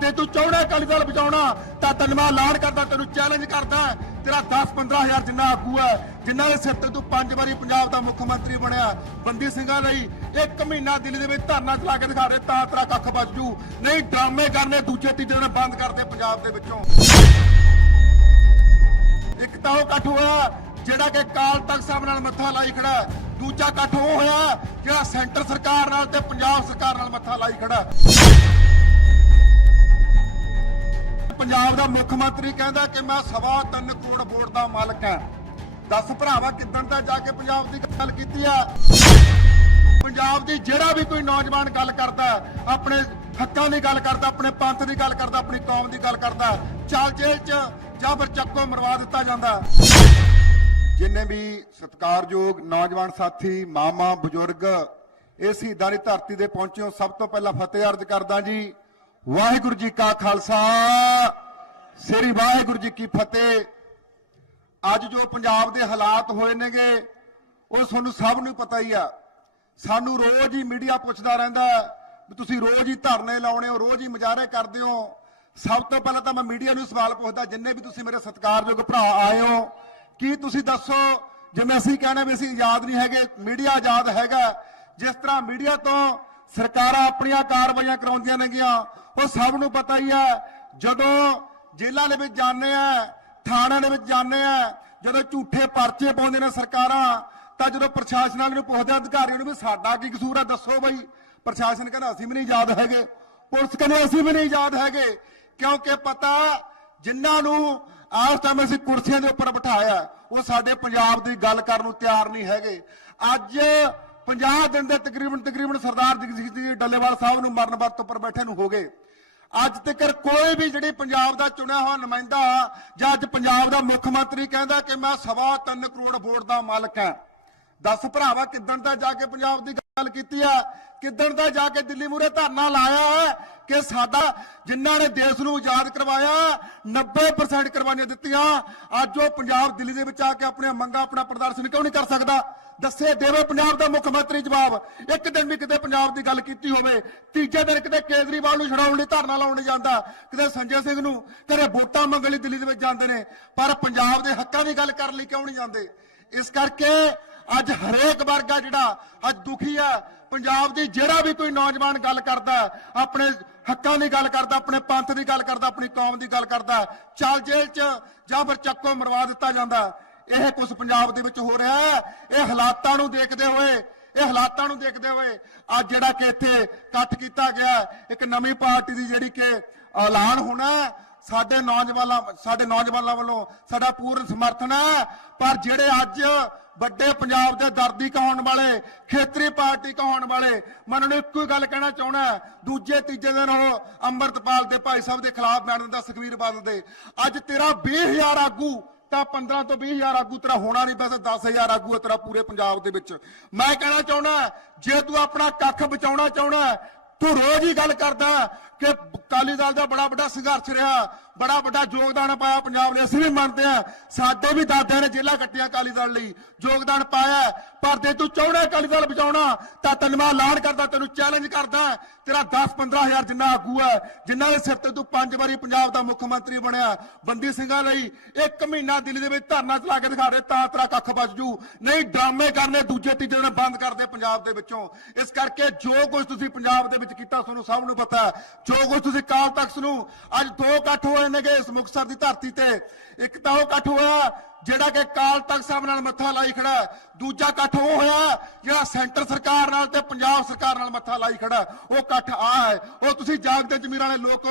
ਜੇ ਤੂੰ ਚਾਹਣਾ ਅਕਾਲੀ ਦਲ ਬਚਾਉਣਾ ਤਾਂ ਤੈਨੂੰ ਮੈਂ ਐਲਾਨ ਕਰਦਾ, ਤੈਨੂੰ ਚੈਲੰਜ ਕਰਦਾ। ਤੇਰਾ 10 15000 ਜਿੰਨਾ ਆਗੂ ਹੈ ਜਿਨ੍ਹਾਂ ਦੇ ਸਿਰ ਤੇ ਤੂੰ ਪੰਜ ਵਾਰੀ ਪੰਜਾਬ ਦਾ ਮੁੱਖ ਮੰਤਰੀ ਬਣਿਆ, ਬੰਦੀ ਸਿੰਘਾਂ ਲਈ ਇੱਕ ਮਹੀਨਾ ਦਿੱਲੀ ਦੇ ਵਿੱਚ ਧਰਨਾ ਚਲਾ ਕੇ ਦਿਖਾ ਦੇ, ਤਾਂ ਤੇਰਾ ਕੱਖ ਬਚ ਜੂ। ਨਹੀਂ, ਡਰਾਮੇ ਕਰਨੇ ਦੂਜੇ ਤੀਜੇ ਦਿਨ ਬੰਦ ਕਰਦੇ ਪੰਜਾਬ ਦੇ ਵਿੱਚੋਂ। ਇੱਕ ਤਾਂ ਉਹ ਇਕੱਠ ਹੋਇਆ, ਜਿਹੜਾ ਕਿ ਕਾਲ ਤਖਤ ਸਾਹਿਬ ਨਾਲ ਮੱਥਾ ਲਾਈ ਖੜਾ ਦੂਜਾ ਇਕੱਠ ਉਹ ਹੋਇਆ, ਜਿਹੜਾ ਸੈਂਟਰ ਸਰਕਾਰ ਨਾਲ ਤੇ ਪੰਜਾਬ ਸਰਕਾਰ ਨਾਲ ਮੱਥਾ ਲਾਈ ਖੜਾ ਹੈ। ਮੁੱਖ ਮੰਤਰੀ ਕਹਿੰਦਾ ਕਿ ਮੈਂ ਸਵਾ ਤਿੰਨ ਕਰੋੜ ਵੋਟ ਦਾ ਮਾਲਕ ਹਾਂ। ਦੱਸ ਭਰਾਵਾ, ਕਿੱਦਣ ਤਾਂ ਜਾ ਕੇ ਪੰਜਾਬ ਦੀ ਗੱਲ ਕੀਤੀ ਆ? ਪੰਜਾਬ ਦੀ ਜਿਹੜਾ ਵੀ ਕੋਈ ਨੌਜਵਾਨ ਗੱਲ ਕਰਦਾ, ਆਪਣੇ ਹੱਕਾਂ ਦੀ ਗੱਲ ਕਰਦਾ, ਆਪਣੇ ਪੰਥ ਦੀ ਗੱਲ ਕਰਦਾ, ਆਪਣੀ ਕੌਮ ਦੀ ਗੱਲ ਕਰਦਾ, ਚਾਲ ਜੇਲ੍ਹ 'ਚ ਜਾਂ ਫਿਰ ਚੱਕੋ ਮਰਵਾ ਦਿੱਤਾ ਜਾਂਦਾ। ਜਿੰਨੇ ਵੀ ਸਤਿਕਾਰਯੋਗ ਨੌਜਵਾਨ ਸਾਥੀ, ਮਾਮਾ, ਬਜ਼ੁਰਗ, ਇਹ ਸ਼ਹੀਦਾਂ ਦੀ ਧਰਤੀ ਦੇ ਪਹੁੰਚੇ ਹੋ, ਸਭ ਤੋਂ ਪਹਿਲਾਂ ਫਤਿਹ ਅਰਜ਼ ਕਰਦਾ ਜੀ, ਵਾਹਿਗੁਰੂ ਜੀ ਕਾ ਖਾਲਸਾ। ਸ੍ਰੀ ਵਾਹਿਗੁਰੂ ਜੀ ਕੀ ਫਤਿਹ। ਅੱਜ ਜੋ ਪੰਜਾਬ ਦੇ ਹਾਲਾਤ ਹੋਏ ਨੇਗੇ, ਉਹ ਤੁਹਾਨੂੰ ਸਭ ਨੂੰ ਪਤਾ ਹੀ ਆ। ਸਾਨੂੰ ਰੋਜ਼ ਹੀ ਮੀਡੀਆ ਪੁੱਛਦਾ ਰਹਿੰਦਾ ਵੀ ਤੁਸੀਂ ਰੋਜ਼ ਹੀ ਧਰਨੇ ਲਾਉਣੇ ਹੋ, ਰੋਜ਼ ਹੀ ਮੁਜ਼ਾਹਰੇ ਕਰਦੇ ਹੋ। ਸਭ ਤੋਂ ਪਹਿਲਾਂ ਤਾਂ ਮੈਂ ਮੀਡੀਆ ਨੂੰ ਸਵਾਲ ਪੁੱਛਦਾ, ਜਿੰਨੇ ਵੀ ਤੁਸੀਂ ਮੇਰੇ ਸਤਿਕਾਰਯੋਗ ਭਰਾ ਆਏ ਹੋ, ਕੀ ਤੁਸੀਂ ਦੱਸੋ? ਜਿਵੇਂ ਅਸੀਂ ਕਹਿੰਦੇ ਵੀ ਅਸੀਂ ਆਜ਼ਾਦ ਨਹੀਂ ਹੈਗੇ, ਮੀਡੀਆ ਆਜ਼ਾਦ ਹੈਗਾ। ਜਿਸ ਤਰ੍ਹਾਂ ਮੀਡੀਆ ਤੋਂ ਸਰਕਾਰਾਂ ਆਪਣੀਆਂ ਕਾਰਵਾਈਆਂ ਕਰਾਉਂਦੀਆਂ ਨੇਗੀਆਂ, ਉਹ ਸਭ ਨੂੰ ਪਤਾ ਹੀ ਹੈ ਜਦੋਂ ਜੇਲ੍ਹਾਂ ਦੇ ਵਿੱਚ ਜਾਂਦੇ ਆ, ਥਾਣਿਆਂ ਦੇ ਵਿੱਚ ਜਾਂਦੇ ਆ, ਜਦੋਂ ਝੂਠੇ ਪਰਚੇ ਪਾਉਂਦੇ ਨੇ ਸਰਕਾਰਾਂ, ਤਾਂ ਜਦੋਂ ਪ੍ਰਸ਼ਾਸਨ ਵਾਲੇ ਨੂੰ ਪੁੱਛਦੇ ਅਧਿਕਾਰੀਆਂ ਨੂੰ ਵੀ ਸਾਡਾ ਕੀ ਕਸੂਰ ਆ, ਦੱਸੋ ਬਈ। ਪ੍ਰਸ਼ਾਸਨ ਕਹਿੰਦਾ, ਅਸੀਂ ਵੀ ਨਹੀਂ ਯਾਦ ਹੈਗੇ। ਪੁਲਿਸ ਕਹਿੰਦੇ, ਅਸੀਂ ਵੀ ਨਹੀਂ ਯਾਦ ਹੈਗੇ। ਕਿਉਂਕਿ ਪਤਾ, ਜਿਨ੍ਹਾਂ ਨੂੰ ਆਸ ਟਾਈਮ ਅਸੀਂ ਕੁਰਸੀਆਂ ਦੇ ਉੱਪਰ ਬਿਠਾਇਆ, ਉਹ ਸਾਡੇ ਪੰਜਾਬ ਦੀ ਗੱਲ ਕਰਨ ਨੂੰ ਤਿਆਰ ਨਹੀਂ ਹੈਗੇ। ਅੱਜ 50 ਦਿਨ ਦੇ ਤਕਰੀਬਨ ਤਕਰੀਬਨ ਸਰਦਾਰ ਜਗਜੀਤ ਜੀ ਡੱਲੇਵਾਲ ਸਾਹਿਬ ਨੂੰ ਮਰਨ ਵਰਤ ਉੱਪਰ ਬੈਠੇ ਨੂੰ ਹੋ ਗਏ। ਅੱਜ ਤੱਕ ਕੋਈ ਵੀ ਜਿਹੜੀ ਪੰਜਾਬ ਦਾ ਚੁਣਿਆ ਹੋਇਆ ਨੁਮਾਇੰਦਾ ਜਾਂ ਅੱਜ ਪੰਜਾਬ ਦਾ ਮੁੱਖ ਮੰਤਰੀ ਕਹਿੰਦਾ ਕਿ ਮੈਂ ਸਵਾ ਤਿੰਨ ਕਰੋੜ ਵੋਟ ਦਾ ਮਾਲਕ ਹਾਂ। ਦੱਸ ਭਰਾਵਾ, ਕਿੱਦਣ ਦਾ ਜਾ ਕੇ ਪੰਜਾਬ ਦੀ ਗੱਲ ਕੀਤੀ ਆ ਕਿੱਦਣ ਦਾ ਜਾ ਕੇ ਦਿੱਲੀ ਮੂਰੇ ਧਰਨਾ ਲਾਇਆ ਹੈ ਕਿ ਸਾਡਾ, ਜਿਨ੍ਹਾਂ ਨੇ ਦੇਸ਼ ਨੂੰ ਆਜ਼ਾਦ ਕਰਵਾਇਆ 90% ਕੁਰਬਾਨੀਆਂ ਦਿੱਤੀਆਂ, ਅੱਜ ਉਹ ਪੰਜਾਬ ਦਿੱਲੀ ਦੇ ਵਿੱਚ ਆ ਕੇ ਆਪਣੀਆਂ ਮੰਗਾਂ, ਆਪਣਾ ਪ੍ਰਦਰਸ਼ਨ ਕਿਉਂ ਨਹੀਂ ਕਰ ਸਕਦਾ? ਦੱਸੇ ਦੇਵੇ ਪੰਜਾਬ ਦਾ ਮੁੱਖ ਮੰਤਰੀ ਜਵਾਬ। ਇੱਕ ਦਿਨ ਵੀ ਕਿਤੇ ਪੰਜਾਬ ਦੀ ਗੱਲ ਕੀਤੀ ਹੋਵੇ, ਤੀਜੇ ਦਿਨ ਕਿਤੇ ਕੇਜਰੀਵਾਲ ਨੂੰ ਛਡਾਉਣ ਲਈ ਧਰਨਾ ਲਾਉਣ ਨਹੀਂ ਜਾਂਦਾ। ਕਿਤੇ ਸੰਜੇ ਸਿੰਘ ਨੂੰ ਕਦੇ ਵੋਟਾਂ ਮੰਗਣ ਲਈ ਦਿੱਲੀ ਦੇ ਵਿੱਚ ਜਾਂਦੇ ਨੇ, ਪਰ ਪੰਜਾਬ ਦੇ ਹੱਕਾਂ ਦੀ ਗੱਲ ਕਰਨ ਲਈ ਕਿਉਂ ਨਹੀਂ ਜਾਂਦੇ? ਇਸ ਕਰਕੇ ਅੱਜ ਹਰੇਕ ਵਰਗ ਆ ਜਿਹੜਾ, ਅੱਜ ਦੁਖੀ ਆ। ਪੰਜਾਬ ਦੀ ਜਿਹੜਾ ਵੀ ਕੋਈ ਨੌਜਵਾਨ ਗੱਲ ਕਰਦਾ, ਆਪਣੇ ਹੱਕਾਂ ਦੀ ਗੱਲ ਕਰਦਾ, ਆਪਣੇ ਪੰਥ ਦੀ ਗੱਲ ਕਰਦਾ, ਆਪਣੀ ਕੌਮ ਦੀ ਗੱਲ ਕਰਦਾ, ਚਾਲ ਜੇਲ੍ਹ 'ਚ ਜਾਂ ਫਿਰ ਚੱਕੋ ਮਰਵਾ ਦਿੱਤਾ ਜਾਂਦਾ। ਇਹ ਕੁਝ ਪੰਜਾਬ ਦੇ ਵਿੱਚ ਹੋ ਰਿਹਾ ਹੈ। ਇਹ ਹਾਲਾਤਾਂ ਨੂੰ ਦੇਖਦੇ ਹੋਏ, ਇਹ ਹਾਲਾਤਾਂ ਨੂੰ ਦੇਖਦੇ ਹੋਏ ਅੱਜ ਜਿਹੜਾ ਕਿ ਇੱਥੇ ਇਕੱਠ ਕੀਤਾ ਗਿਆ। ਇੱਕ ਨਵੀਂ ਪਾਰਟੀ ਦੀ ਜਿਹੜੀ ਕਿ ਐਲਾਨ ਹੋਣਾ ਸਾਡੇ ਨੌਜਵਾਨਾਂ ਸਾਡੇ ਨੌਜਵਾਨਾਂ ਵੱਲੋਂ ਸਾਡਾ ਪੂਰਨ ਸਮਰਥਨ ਹੈ। ਪਰ ਜਿਹੜੇ ਅੱਜ ਵੱਡੇ ਪੰਜਾਬ ਦੇ ਦਰਦੀ ਕਹਾਉਣ ਵਾਲੇ, ਖੇਤਰੀ ਪਾਰਟੀ ਕਹਾਉਣ ਵਾਲੇ, ਮੈਂ ਨੂੰ ਇੱਕੋ ਹੀ ਗੱਲ ਕਹਿਣਾ ਚਾਹਣਾ ਦੂਜੇ, ਤੀਜੇ ਦਿਨ ਉਹ ਅੰਮ੍ਰਿਤਪਾਲ ਦੇ ਭਾਈ ਸਾਹਿਬ ਦੇ ਖਿਲਾਫ ਬਿਆਨ ਦਿੰਦਾ ਸੁਖਵੀਰ ਬਾਦਲ ਦੇ। ਅੱਜ ਤੇਰਾ 20000 ਆਗੂ, ਤਾਂ 15 ਤੋਂ 20000 ਆਗੂ ਤੇਰਾ ਹੋਣਾ ਨਹੀਂ ਬਸ 10000 ਆਗੂ ਹੈ ਤੇਰਾ ਪੂਰੇ ਪੰਜਾਬ ਦੇ ਵਿੱਚ। ਮੈਂ ਕਹਿਣਾ ਚਾਹਣਾ ਜੇ ਤੂੰ ਆਪਣਾ ਕੱਖ ਬਚਾਉਣਾ ਚਾਹਣਾ ਤੂੰ ਰੋਜ਼ ਹੀ ਗੱਲ ਕਰਦਾ ਕਿ ਕਾਲੀ ਦਲ ਦਾ ਬੜਾ ਵੱਡਾ ਸੰਘਰਸ਼ ਰਿਹਾ, ਬੜਾ ਵੱਡਾ ਯੋਗਦਾਨ ਪਾਇਆ ਪੰਜਾਬ ਨੇ, ਅਸੀਂ ਵੀ ਮੰਨਦੇ ਆ ਸਾਡੇ ਵੀ ਦਾਦਿਆਂ ਨੇ ਜੇਲ੍ਹਾਂ ਕੱਟੀਆਂ ਕਾਲੀ ਦਲ ਲਈ, ਯੋਗਦਾਨ ਪਾਇਆ ਪਰ ਜੇ ਤੂੰ ਚਾਹਣਾ ਕਾਲੀ ਦਲ ਬਚਾਉਣਾ, ਤਾਂ ਤੈਨੂੰ ਮੈਂ ਐਲਾਨ ਕਰਦਾ, ਤੈਨੂੰ ਚੈਲੰਜ ਕਰਦਾ ਤੇਰਾ 10 15000 ਜਿੰਨਾ ਆਗੂ ਹੈ ਜਿਨ੍ਹਾਂ ਦੇ ਸਿਰ ਤੇ ਤੂੰ ਪੰਜ ਵਾਰੀ ਪੰਜਾਬ ਦਾ ਮੁੱਖ ਮੰਤਰੀ ਬਣਿਆ, ਬੰਦੀ ਸਿੰਘਾਂ ਲਈ, ਇੱਕ ਮਹੀਨਾ ਦਿੱਲੀ ਦੇ ਵਿੱਚ ਧਰਨਾ ਚਲਾ ਕੇ ਦਿਖਾ ਦੇ, ਤਾਂ ਤੇਰਾ ਕੱਖ ਬਚ ਜੂ। ਨਹੀਂ, ਡਰਾਮੇ ਕਰਨੇ ਦੂਜੇ ਤੀਜੇ ਦਿਨ ਬੰਦ ਕਰਦੇ ਪੰਜਾਬ ਦੇ ਵਿੱਚੋਂ। ਇਸ ਕਰਕੇ ਜੋ ਕੁਝ ਤੁਸੀਂ ਪੰਜਾਬ ਦੇ ਵਿੱਚ ਕੀਤਾ, ਤੁਹਾਨੂੰ ਸਭ ਨੂੰ ਪਤਾ ਜੋ ਕੁਝ ਤੁਸੀਂ ਕਾਲ ਤਖਤ ਨੂੰ ਅੱਜ ਦੋ ਇਕੱਠ ਹੋਏ ਨੇਗੇ ਇਸ ਮੁਕਤਸਰ ਦੀ ਧਰਤੀ ਤੇ, ਇੱਕ ਤਾਂ ਉਹ ਇਕੱਠ ਹੋਇਆ ਜਿਹੜਾ ਕਿ ਕਾਲ ਤਖਤ ਸਾਹਿਬ ਨਾਲ ਮੱਥਾ ਲਾਈ ਖੜਾ ਦੂਜਾ ਇਕੱਠ ਉਹ ਹੋਇਆ, ਜਿਹੜਾ ਸੈਂਟਰ ਸਰਕਾਰ ਨਾਲ ਤੇ ਪੰਜਾਬ ਸਰਕਾਰ ਨਾਲ ਮੱਥਾ ਲਾਈ ਖੜਾ ਉਹ ਇਕੱਠ ਆ ਹੈ। ਉਹ ਤੁਸੀਂ ਜਾਗਦੇ ਜ਼ਮੀਰ ਵਾਲੇ ਲੋਕ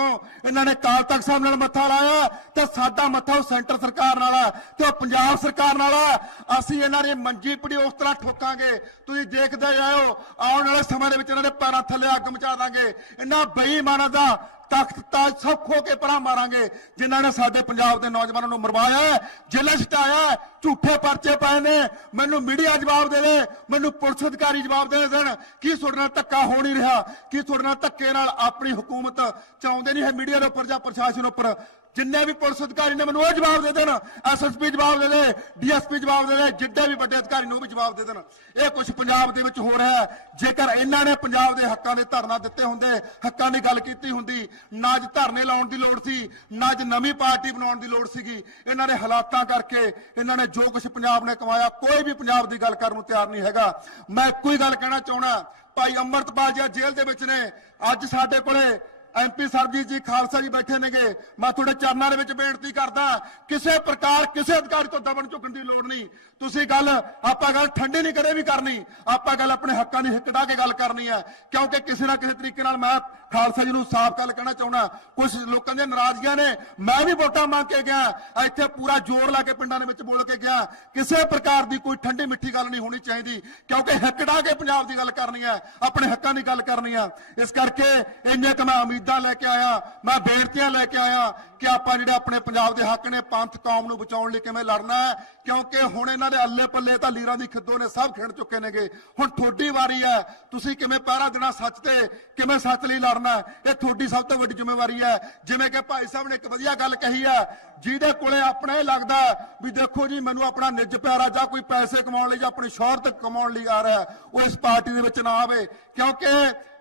ਇਹਨਾਂ ਨੇ ਕਾਲ ਤਖਤ ਸਾਹਿਬ ਨਾਲ ਮੱਥਾ ਲਾਇਆ ਤੇ ਸਾਡਾ ਮੱਥਾ ਉਹ ਸੈਂਟਰ ਸਰਕਾਰ ਨਾਲ ਹੈ ਤੇ ਉਹ ਪੰਜਾਬ ਸਰਕਾਰ ਨਾਲ ਹੈ। ਅਸੀਂ ਇਹਨਾਂ ਦੀ ਮੰਜੀ ਪੜੀ ਉਸ ਤਰ੍ਹਾਂ ਠੋਕਾਂਗੇ, ਤੁਸੀਂ ਦੇਖਦੇ ਜਾਓ ਆਉਣ ਵਾਲੇ ਸਮੇਂ ਦੇ ਵਿੱਚ ਇਹਨਾਂ ਦੇ ਪੈਰਾਂ ਥੱਲੇ ਅੱਗ ਮਚਾ ਦਾਂਗੇ। ਇਹਨਾਂ ਬੇਈਮਾਨਾਂ ਦਾ ਤਖਤ ਤਾਜ ਸਭ ਖੋ ਕੇ ਪਰਾਂ ਮਾਰਾਂਗੇ ਜਿਨ੍ਹਾਂ ਨੇ ਸਾਡੇ ਪੰਜਾਬ ਦੇ ਨੌਜਵਾਨਾਂ ਨੂੰ ਮਰਵਾਇਆ ਹੈ, ਜੇਲ੍ਹਾਂ ਛਟਾਇਆ ਝੂਠੇ ਪਰਚੇ ਪਾਏ ਨੇ। ਮੈਨੂੰ ਮੀਡੀਆ ਜਵਾਬ ਦੇ ਦੇ ਮੈਨੂੰ ਪੁਲਿਸ ਅਧਿਕਾਰੀ ਜਵਾਬ ਦੇ ਦੇਣ ਕੀ ਤੁਹਾਡੇ ਨਾਲ ਧੱਕਾ ਹੋ ਨਹੀਂ ਰਿਹਾ ਕੀ ਤੁਹਾਡੇ ਨਾਲ ਧੱਕੇ ਨਾਲ ਆਪਣੀ ਹਕੂਮਤ ਚਾਹੁੰਦੇ ਨਹੀਂ ਹੈ ਮੀਡੀਆ ਦੇ ਉੱਪਰ ਜਾਂ ਪ੍ਰਸ਼ਾਸਨ ਉੱਪਰ? ਜਿੰਨੇ ਵੀ ਪੁਲਿਸ ਅਧਿਕਾਰੀ ਨੇ ਮੈਨੂੰ ਉਹ ਜਵਾਬ ਦੇ ਦੇਣ ਐਸਐਸਪੀ ਜਵਾਬ ਦੇ ਦੇ ਡੀਐਸਪੀ ਜਵਾਬ ਦੇ ਦੇ, ਜਿੱਡੇ ਵੀ ਵੱਡੇ ਅਧਿਕਾਰੀ ਨੂੰ ਵੀ ਜਵਾਬ ਦੇ ਦੇਣ। ਇਹ ਕੁਝ ਪੰਜਾਬ ਦੇ ਵਿੱਚ ਹੋ ਰਿਹਾ ਹੈ। ਜੇਕਰ ਇਹਨਾਂ ਨੇ ਪੰਜਾਬ ਦੇ ਹੱਕਾਂ ਦੇ ਧਰਨਾ ਦਿੱਤੇ ਹੁੰਦੇ, ਹੱਕਾਂ ਦੀ ਗੱਲ ਕੀਤੀ ਹੁੰਦੀ, ਨਾ ਅੱਜ ਧਰਨੇ ਲਾਉਣ ਦੀ ਲੋੜ ਸੀ, ਨਾ ਅੱਜ ਨਵੀਂ ਪਾਰਟੀ ਬਣਾਉਣ ਦੀ ਲੋੜ ਸੀਗੀ, ਇਹਨਾਂ ਨੇ ਹਾਲਾਤਾਂ ਕਰਕੇ, ਇਹਨਾਂ ਨੇ ਜੋ ਕੁਝ ਪੰਜਾਬ ਨੇ ਕਮਾਇਆ, ਕੋਈ ਵੀ ਪੰਜਾਬ ਦੀ ਗੱਲ ਕਰਨ ਨੂੰ ਤਿਆਰ ਨਹੀਂ ਹੈਗਾ। ਮੈਂ ਇੱਕੋ ਹੀ ਗੱਲ ਕਹਿਣਾ ਚਾਹਣਾ ਭਾਈ ਅੰਮ੍ਰਿਤਪਾਲ ਜੀ ਜੇਲ੍ਹ ਦੇ ਵਿੱਚ ਨੇ। ਅੱਜ ਸਾਡੇ ਕੋਲੇ ਐਮਪੀ ਸਰਜੀਤ ਜੀ ਖਾਲਸਾ ਜੀ ਬੈਠੇ ਨੇਗੇ। ਮੈਂ ਤੁਹਾਡੇ ਚਰਨਾਂ ਦੇ ਵਿੱਚ ਬੇਨਤੀ ਕਰਦਾ, ਕਿਸੇ ਪ੍ਰਕਾਰ ਕਿਸੇ ਅਧਿਕਾਰੀ ਤੋਂ ਦਬਣ ਝੁਕਣ ਦੀ ਲੋੜ ਨਹੀਂ। ਤੁਸੀਂ ਗੱਲ, ਆਪਾਂ ਗੱਲ ਠੰਡੀ ਨਹੀਂ ਕਦੇ ਵੀ ਕਰਨੀ। ਆਪਾਂ ਗੱਲ ਆਪਣੇ ਹੱਕਾਂ ਦੀ ਹਿੱਕ ਢਾ ਕੇ ਗੱਲ ਕਰਨੀ ਹੈ। ਕਿਉਂਕਿ ਕਿਸੇ ਨਾ ਕਿਸੇ ਤਰੀਕੇ ਨਾਲ ਮੈਂ ਖਾਲਸਾ ਜੀ ਨੂੰ ਸਾਫ਼ ਗੱਲ ਕਹਿਣਾ ਚਾਹੁੰਦਾ। ਕੁਝ ਲੋਕਾਂ ਦੀਆਂ ਨਾਰਾਜ਼ਗੀਆਂ ਨੇ, ਮੈਂ ਵੀ ਵੋਟਾਂ ਮੰਗ ਕੇ ਗਿਆ। ਇੱਥੇ ਪੂਰਾ ਜ਼ੋਰ ਲਾ ਕੇ ਪਿੰਡਾਂ ਦੇ ਵਿੱਚ ਬੋਲ ਕੇ ਗਿਆ। ਕਿਸੇ ਪ੍ਰਕਾਰ ਦੀ ਕੋਈ ਠੰਡੀ ਮਿੱਠੀ ਗੱਲ ਨਹੀਂ ਹੋਣੀ ਚਾਹੀਦੀ, ਕਿਉਂਕਿ ਹਿੱਕ ਢਾ ਕੇ ਪੰਜਾਬ ਦੀ ਗੱਲ ਕਰਨੀ ਹੈ, ਆਪਣੇ ਹੱਕਾਂ ਦੀ ਗੱਲ ਕਰਨੀ ਹੈ। ਇਸ ਕਰਕੇ ਇੰਨੇ ਕੁ ਮੈਂ ਉਮੀਦਾਂ ਲੈ ਕੇ ਆਇਆ, ਮੈਂ ਬੇਨਤੀਆਂ ਲੈ ਕੇ ਆਇਆ ਕਿ ਆਪਾਂ ਜਿਹੜੇ ਆਪਣੇ ਪੰਜਾਬ ਦੇ ਹੱਕ ਨੇ, ਪੰਥ ਕੌਮ ਨੂੰ ਬਚਾਉਣ ਲਈ ਕਿਵੇਂ ਲੜਨਾ ਹੈ, ਕਿਉਂਕਿ ਹੁਣ ਇਹਨਾਂ ਦੇ ਅੱਲੇ ਪੱਲੇ ਤਾਂ ਲੀਰਾਂ ਦੀ ਖਿੱਦੋ ਨੇ ਸਭ ਖਿੰਡ ਚੁੱਕੇ ਨੇਗੇ। ਹੁਣ ਤੁਹਾਡੀ ਵਾਰੀ ਹੈ, ਤੁਸੀਂ ਕਿਵੇਂ ਪਹਿਰਾ ਦੇਣਾ ਸੱਚ ਤੇ, ਕਿਵੇਂ ਸੱਚ ਲਈ ਲੜਨਾ ਇਹ ਤੁਹਾਡੀ ਸਭ ਤੋਂ ਵੱਡੀ ਜ਼ਿੰਮੇਵਾਰੀ ਹੈ। ਜਿਵੇਂ ਕਿ ਭਾਈ ਸਾਹਿਬ ਨੇ ਇੱਕ ਵਧੀਆ ਗੱਲ ਕਹੀ ਹੈ, ਜਿਹਦੇ ਕੋਲੇ ਆਪਣਾ ਇਹ ਲੱਗਦਾ ਵੀ ਦੇਖੋ ਜੀ, ਮੈਨੂੰ ਆਪਣਾ ਨਿੱਜ ਪਿਆਰਾ ਜਾਂ ਕੋਈ ਪੈਸੇ ਕਮਾਉਣ ਲਈ ਜਾਂ ਆਪਣੀ ਸ਼ੋਹਰਤ ਕਮਾਉਣ ਲਈ ਆ ਰਿਹਾ ਉਹ ਇਸ ਪਾਰਟੀ ਦੇ ਵਿੱਚ ਨਾ ਆਵੇ, ਕਿਉਂਕਿ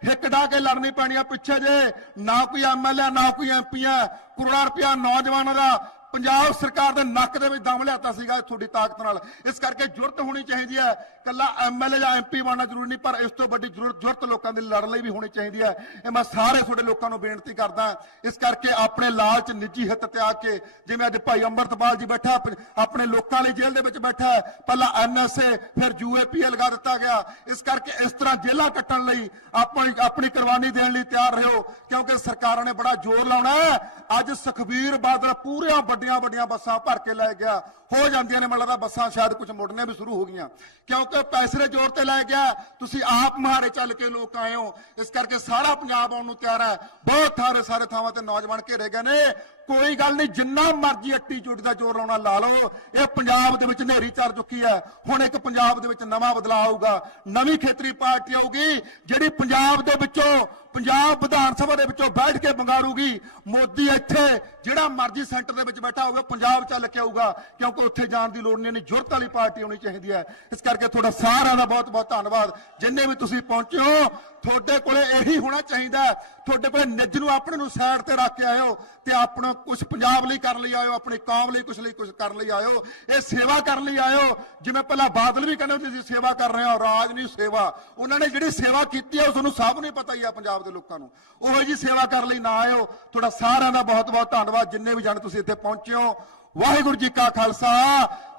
ਹਿੱਕ ਢਾ ਕੇ ਲੜਨੀ ਪੈਣੀ ਆ ਪਿੱਛੇ ਜੇ। ਨਾ ਕੋਈ ਐਮਐਲਏ ਨਾ ਕੋਈ ਐਮਪੀ ਆ ਕਰੋੜਾਂ ਰੁਪਇਆ ਨੌਜਵਾਨਾਂ ਦਾ ਪੰਜਾਬ ਸਰਕਾਰ ਦੇ ਨੱਕ ਦੇ ਵਿੱਚ ਦਮ ਲਿਆਤਾ ਸੀਗਾ ਤੁਹਾਡੀ ਤਾਕਤ ਨਾਲ। ਇਸ ਕਰਕੇ ਜੁਰਤ ਹੋਣੀ ਚਾਹੀਦੀ ਹੈ। ਕੱਲਾ ਐਮਐਲਏ ਜਾਂ ਐਮਪੀ ਬਣਨਾ ਜ਼ਰੂਰੀ ਨਹੀਂ, ਪਰ ਇਸ ਤੋਂ ਵੱਡੀ ਜ਼ਰੂਰਤ ਜੁਰਤ ਲੋਕਾਂ ਦੇ ਲੜਨ ਲਈ ਵੀ ਹੋਣੀ ਚਾਹੀਦੀ ਹੈ। ਇਹ ਮੈਂ ਸਾਰੇ ਤੁਹਾਡੇ ਲੋਕਾਂ ਨੂੰ ਬੇਨਤੀ ਕਰਦਾ ਇਸ ਕਰਕੇ ਆਪਣੇ ਲਾਲਚ ਨਿੱਜੀ ਹਿੱਤ ਤਿਆਗ ਕੇ, ਜਿਵੇਂ ਅੱਜ ਭਾਈ ਅੰਮ੍ਰਿਤਪਾਲ ਜੀ ਬੈਠਾ ਆਪਣੇ ਲੋਕਾਂ ਲਈ ਜੇਲ੍ਹ ਦੇ ਵਿੱਚ ਬੈਠਾ ਹੈ। ਪਹਿਲਾਂ ਐਨਐਸਏ ਫਿਰ ਯੂਏਪੀਏ ਲਗਾ ਦਿੱਤਾ ਗਿਆ। ਇਸ ਕਰਕੇ ਇਸ ਤਰ੍ਹਾਂ ਜੇਲ੍ਹਾਂ ਕੱਟਣ ਲਈ ਆਪਣੀ ਆਪਣੀ ਕੁਰਬਾਨੀ ਦੇਣ ਲਈ ਤਿਆਰ ਰਹੋ, ਕਿਉਂਕਿ ਸਰਕਾਰਾਂ ਨੇ ਬੜਾ ਜ਼ੋਰ ਲਾਉਣਾ ਹੈ। ਅੱਜ ਸੁਖਬੀਰ ਬਾਦਲ ਪੂਰੀਆਂ ਵੱਡੀਆਂ ਵੱਡੀਆਂ ਬੱਸਾਂ ਭਰ ਕੇ ਲੈ ਗਿਆ। ਹੋ ਜਾਂਦੀਆਂ ਨੇ, ਮੈਨੂੰ ਲੱਗਦਾ ਬੱਸਾਂ ਸ਼ਾਇਦ ਕੁਝ ਮੁੜਨੇ ਵੀ ਸ਼ੁਰੂ ਹੋ ਗਈਆਂ। ਕਿਉਂਕਿ ਪੈਸੇ ਦੇ ਜ਼ੋਰ ਤੇ ਲੈ ਗਿਆ। ਤੁਸੀਂ ਆਪ ਮਹਾਰੇ ਚੱਲ ਕੇ ਲੋਕ ਆਏ ਹੋ। ਇਸ ਕਰਕੇ ਸਾਰਾ ਪੰਜਾਬ ਆਉਣ ਨੂੰ ਤਿਆਰ ਹੈ। ਬਹੁਤ ਥਾਰੇ ਸਾਰੇ ਥਾਵਾਂ ਤੇ ਨੌਜਵਾਨ ਘੇਰੇ ਗਏ ਨੇ। ਕੋਈ ਗੱਲ ਨਹੀਂ, ਜਿੰਨਾ ਮਰਜ਼ੀ ਅੱਟੀ ਚੋਟੀ ਦਾ ਜ਼ੋਰ ਲਾਉਣਾ ਲਾ ਲਓ। ਇਹ ਪੰਜਾਬ ਦੇ ਵਿੱਚ ਹਨੇਰੀ ਚੱਲ ਚੁੱਕੀ ਹੈ। ਹੁਣ ਇੱਕ ਪੰਜਾਬ ਦੇ ਵਿੱਚ ਨਵਾਂ ਬਦਲਾਅ ਆਊਗਾ। ਨਵੀਂ ਖੇਤਰੀ ਪਾਰਟੀ ਆਊਗੀ, ਜਿਹੜੀ ਪੰਜਾਬ ਦੇ ਵਿੱਚੋਂ ਪੰਜਾਬ ਵਿਧਾਨ ਸਭਾ ਦੇ ਵਿੱਚੋਂ ਬੈਠ ਕੇ ਬੰਗਾਰੂਗੀ ਮੋਦੀ ਇੱਥੇ ਜਿਹੜਾ ਮਰਜ਼ੀ ਸੈਂਟਰ ਦੇ ਵਿੱਚ ਬੈਠਾ ਹੋਵੇ, ਪੰਜਾਬ ਚੱਲ ਕੇ ਆਊਗਾ, ਕਿਉਂਕਿ ਉੱਥੇ ਜਾਣ ਦੀ ਲੋੜ ਨਹੀਂ ਨਹੀਂ ਜੁਰਤ ਵਾਲੀ ਪਾਰਟੀ ਹੋਣੀ ਚਾਹੀਦੀ ਹੈ। ਇਸ ਕਰਕੇ ਤੁਹਾਡਾ ਸਾਰਿਆਂ ਦਾ ਬਹੁਤ ਬਹੁਤ ਧੰਨਵਾਦ। ਜਿੰਨੇ ਵੀ ਤੁਸੀਂ ਪਹੁੰਚੇ ਹੋ, ਤੁਹਾਡੇ ਕੋਲੇ ਇਹੀ ਹੋਣਾ ਚਾਹੀਦਾ ਤੁਹਾਡੇ ਕੋਲੇ ਨਿੱਜ ਨੂੰ ਆਪਣੇ ਨੂੰ ਸਾਈਡ ਤੇ ਰੱਖ ਕੇ ਆਇਓ ਤੇ ਆਪਣਾ ਕੁਝ ਪੰਜਾਬ ਲਈ ਕਰ ਲਈ ਆਇਓ, ਆਪਣੀ ਕੌਮ ਲਈ ਕੁਝ ਲਈ ਕੁਝ ਕਰਨ ਲਈ ਆਇਓ। ਇਹ ਸੇਵਾ ਕਰਨ ਲਈ ਆਇਓ। ਜਿਵੇਂ ਪਹਿਲਾਂ ਬਾਦਲ ਵੀ ਕਹਿੰਦੇ ਤੁਸੀਂ ਸੇਵਾ ਕਰ ਰਹੇ ਹੋ, ਰਾਜ ਨਹੀਂ ਸੇਵਾ। ਉਹਨਾਂ ਨੇ ਜਿਹੜੀ ਸੇਵਾ ਕੀਤੀ ਹੈ ਉਹ ਤੁਹਾਨੂੰ ਸਭ ਨੂੰ ਪਤਾ ਹੀ ਆ ਪੰਜਾਬ ਦੇ ਲੋਕਾਂ ਨੂੰ। ਉਹੋ ਜੀ ਸੇਵਾ ਕਰਨ ਲਈ ਨਾ ਆਇਓ। ਤੁਹਾਡਾ ਸਾਰਿਆਂ ਦਾ ਬਹੁਤ ਬਹੁਤ ਧੰਨਵਾਦ। ਜਿੰਨੇ ਵੀ ਜਣ ਤੁਸੀਂ ਇੱਥੇ ਪਹੁੰਚੇ ਹੋ। ਵਾਹਿਗੁਰੂ ਜੀ ਕਾ ਖਾਲਸਾ।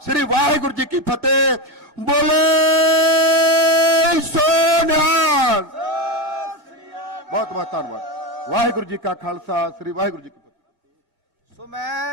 ਸ੍ਰੀ ਵਾਹਿਗੁਰੂ ਜੀ ਕੀ ਫਤਿਹ। ਬੋਲੇ ਸੋਨਿਹਾਲ ਬਹੁਤ ਬਹੁਤ ਧੰਨਵਾਦ। ਵਾਹਿਗੁਰੂ ਜੀ ਕਾ ਖਾਲਸਾ। ਸ੍ਰੀ ਵਾਹਿਗੁਰੂ ਜੀ ਕੀ ਫਤਿਹ। ਸੋ ਮੈਂ